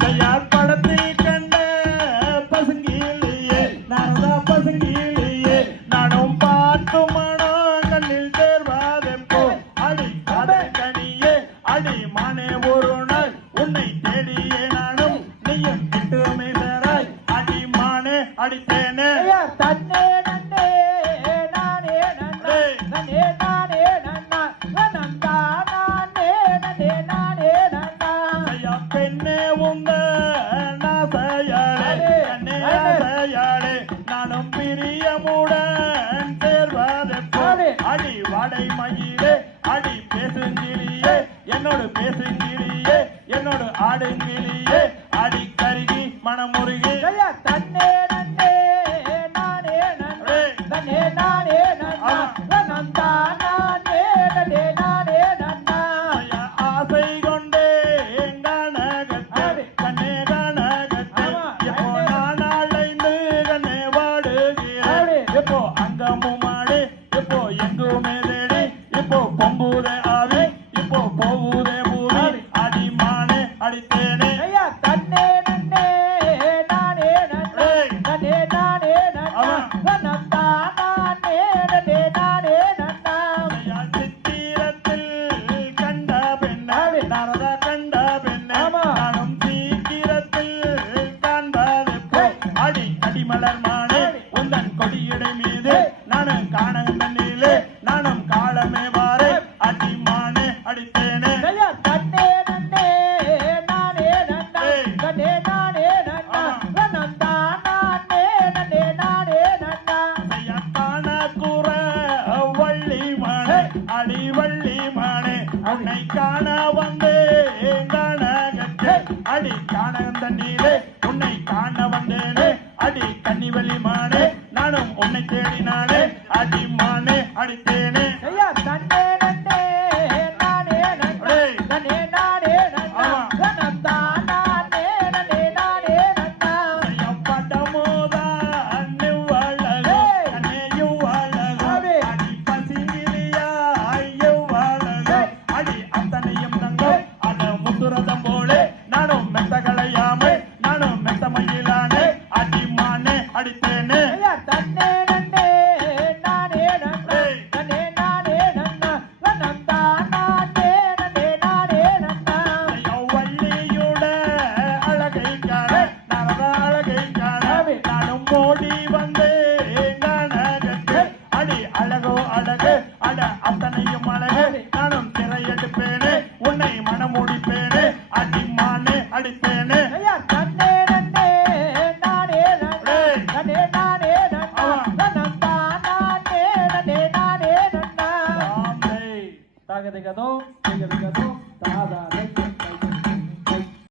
செய்யார் படத்தில் கண்ட பசுங்கிலேயே நாரதா பசுங்கிலேயே நானும் பார்த்து மனம் கண்ணில் தேர்வாதெப்போ அடி கனியே அடி மானே ஒரு நாள் உன்னை தேடியே நானும் நீயும் கிட்டுமே தராய் அடி மானே அடித்தேனே தன்னே நன்னே நானே நன்னே நன்னே நானே நன்னா நந்தா நானே நன்னே நானே நன்னா ஐயா பெண்ணே உங்க நாசையாளே கண்ணே நாசையாளே நானும் பிரியமுடன் சேர்வதெப்போ அடி வாடை மயிலே அடி பேசுங்கிலியே என்னோடு பேசுங்கிலியே என்னோடு ஆடுங்கிலியே அடி கருகி மனமுருகி தன்னே நன்னே நானே நன்னே நன்னே நானே நன்னா நந்தா நானே நன்னே நானே நன்னா ஆசை கொண்டே கனகத்தே கண்ணே கனகத்தே இப்போ நான் அழைந்து கண்ணே வாடுகிறேன் இப்போ அங்கமும் ஆடு இப்போ எங்குமே தேடி இப்போ பொங்குதே ஆவி இப்போ போகுதே பூமி அடிமானே அடித்தேனே தன்னே நன்னே நானே நன்னே நன்னே நானே நன்னா நந்தா நானே நன்னே நானே நன்னா சித்திரத்தில் கண்ட பெண்ணே நாரதா கண்ட பெண்ணே நானும் சீக்கிரத்தில் காண்பதெப்போ அடி அடிமலர் மானே உந்தன் கொடியடை மீது நானும் காண தண்ணிலே நானும் காலமே வாரே அடிமானே அடித்தேனே தன்னே நன்னே நானே நன்னா நன்னே நானே நன்னா நந்தா நானே நன்னே நானே நன்னா காண கூற வள்ளி மானே அடி வள்ளி மானே உன்னை காண வந்தே கனகத்தே அடி காண தண்ணீரே உன்னை காண வந்தேனே அடி கன்னிவள்ளி மானே நானும் உன்னை தேடினானே அடி மானே அடித்தேனே தன்னே நன்னே நானே நன்னா நன்னே நானே நன்னா நந்தா நானே நன்னே நானே நன்னா படமோதா அன்னிவழகு கண்ணையும் வழகு அடி பசிங்கிலியா ஐயும் வழகு அடி அத்தனையும் தங்கம் அட முத்துரதம் போலே நானும் மெத்த களையாமை நானும் மெத்த மயிலானே அடிமானே அடித்தேனே தன்னே நன்னே நானே நன்னா நன்னே நானே நன்னா நந்தா நானே நன்னே நானே நன்னா வள்ளியுட அழகை காண நாரதா அழகை காண நானும் ஓடி வந்தே கனகத்தே அடி அழகோ அழகு அட அத்தனையும் அழகு நானும் திரையெடுப்பேனே உன்னை மனமுடிப்பேனே அடிமானே அடித்தேனே தன்னே நன்னே நானே நன்னா நன்னே நானே நன்னா நந்தா நானே நன்னே நானே நன்னா ராமே தகதிகதோ திகதிகதோ தாதாதை